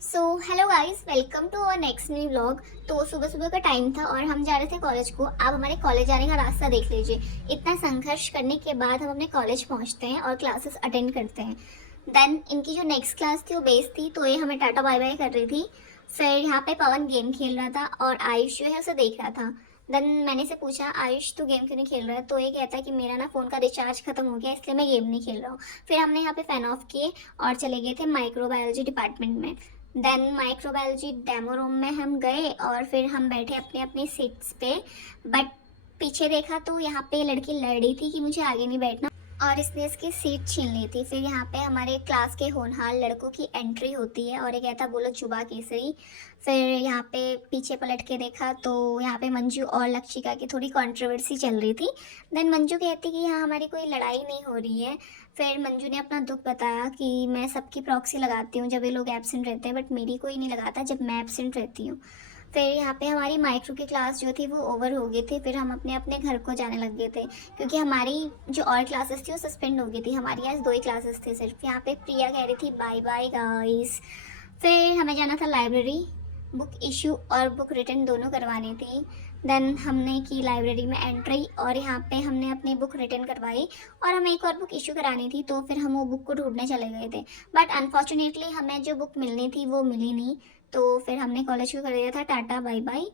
So hello guys, welcome to our next new vlog. तो सुबह सुबह का टाइम था और हम जा रहे थे कॉलेज को। आप हमारे कॉलेज जाने का रास्ता देख लीजिए। इतना संघर्ष करने के बाद हम अपने कॉलेज पहुंचते हैं और क्लासेस अटेंड करते हैं। देन इनकी जो नेक्स्ट क्लास थी वो बेस थी, तो ये हमें टाटा बाय बाय कर रही थी। फिर यहाँ पे पवन गेम खेल रहा था और आयुष जो है उसे देख रहा था। देन मैंने से पूछा, आयुष तू गेम क्यों नहीं खेल रहा है? तो ये कहता है कि मेरा ना फ़ोन का रिचार्ज खत्म हो गया, इसलिए मैं गेम नहीं खेल रहा हूँ। फिर हमने यहाँ पे फ़ैन ऑफ किए और चले गए थे माइक्रोबायोलॉजी डिपार्टमेंट में। देन माइक्रोबायोलॉजी डेमो रूम में हम गए और फिर हम बैठे अपने अपनी सीट्स पे। बट पीछे देखा तो यहाँ पे लड़की लड़ रही थी कि मुझे आगे नहीं बैठना और इसने इसकी सीट छीन ली थी। फिर यहाँ पे हमारे क्लास के होनहार लड़कों की एंट्री होती है और ये कहता बोलो जुबा केसरी। फिर यहाँ पे पीछे पलट के देखा तो यहाँ पे मंजू और लक्षिका की थोड़ी कंट्रोवर्सी चल रही थी। देन मंजू कहती कि यहाँ हमारी कोई लड़ाई नहीं हो रही है। फिर मंजू ने अपना दुख बताया कि मैं सबकी प्रॉक्सी लगाती हूँ जब ये लोग एब्सेंट रहते हैं, बट मेरी कोई नहीं लगाता जब मैं एब्सेंट रहती हूँ। फिर यहाँ पे हमारी माइक्रो की क्लास जो थी वो ओवर हो गई थी। फिर हम अपने अपने घर को जाने लग गए थे क्योंकि हमारी जो और क्लासेस थी वो सस्पेंड हो गई थी। हमारी आज 2 ही क्लासेस थे सिर्फ। यहाँ पे प्रिया कह रही थी बाय बाय गाइस। फिर हमें जाना था लाइब्रेरी, बुक इशू और बुक रिटर्न दोनों करवानी थी। देन हमने की लाइब्रेरी में एंट्री और यहाँ पे हमने अपनी बुक रिटर्न करवाई और हमें एक और बुक इशू करानी थी, तो फिर हम वो बुक को ढूंढने चले गए थे। बट अनफॉर्चुनेटली हमें जो बुक मिलनी थी वो मिली नहीं। तो फिर हमने कॉलेज को कर दिया था टाटा बाय बाय।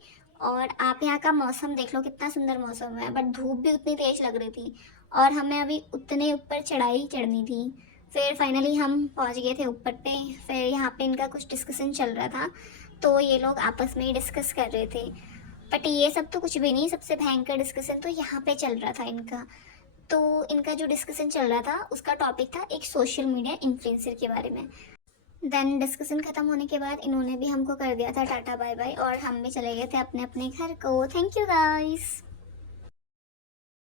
और आप यहाँ का मौसम देख लो, कितना सुंदर मौसम है, बट धूप भी उतनी तेज लग रही थी और हमें अभी उतने ऊपर चढ़ाई चढ़नी थी। फिर फाइनली हम पहुँच गए थे ऊपर पे। फिर यहाँ पे इनका कुछ डिस्कशन चल रहा था, तो ये लोग आपस में ही डिस्कस कर रहे थे। बट ये सब तो कुछ भी नहीं, सबसे भयंकर डिस्कशन तो यहाँ पे चल रहा था इनका। तो इनका जो डिस्कशन चल रहा था उसका टॉपिक था एक सोशल मीडिया इन्फ्लुएंसर के बारे में। देन डिस्कशन खत्म होने के बाद इन्होंने भी हमको कर दिया था टाटा बाय बाय और हम भी चले गए थे अपने अपने घर को। Thank you guys.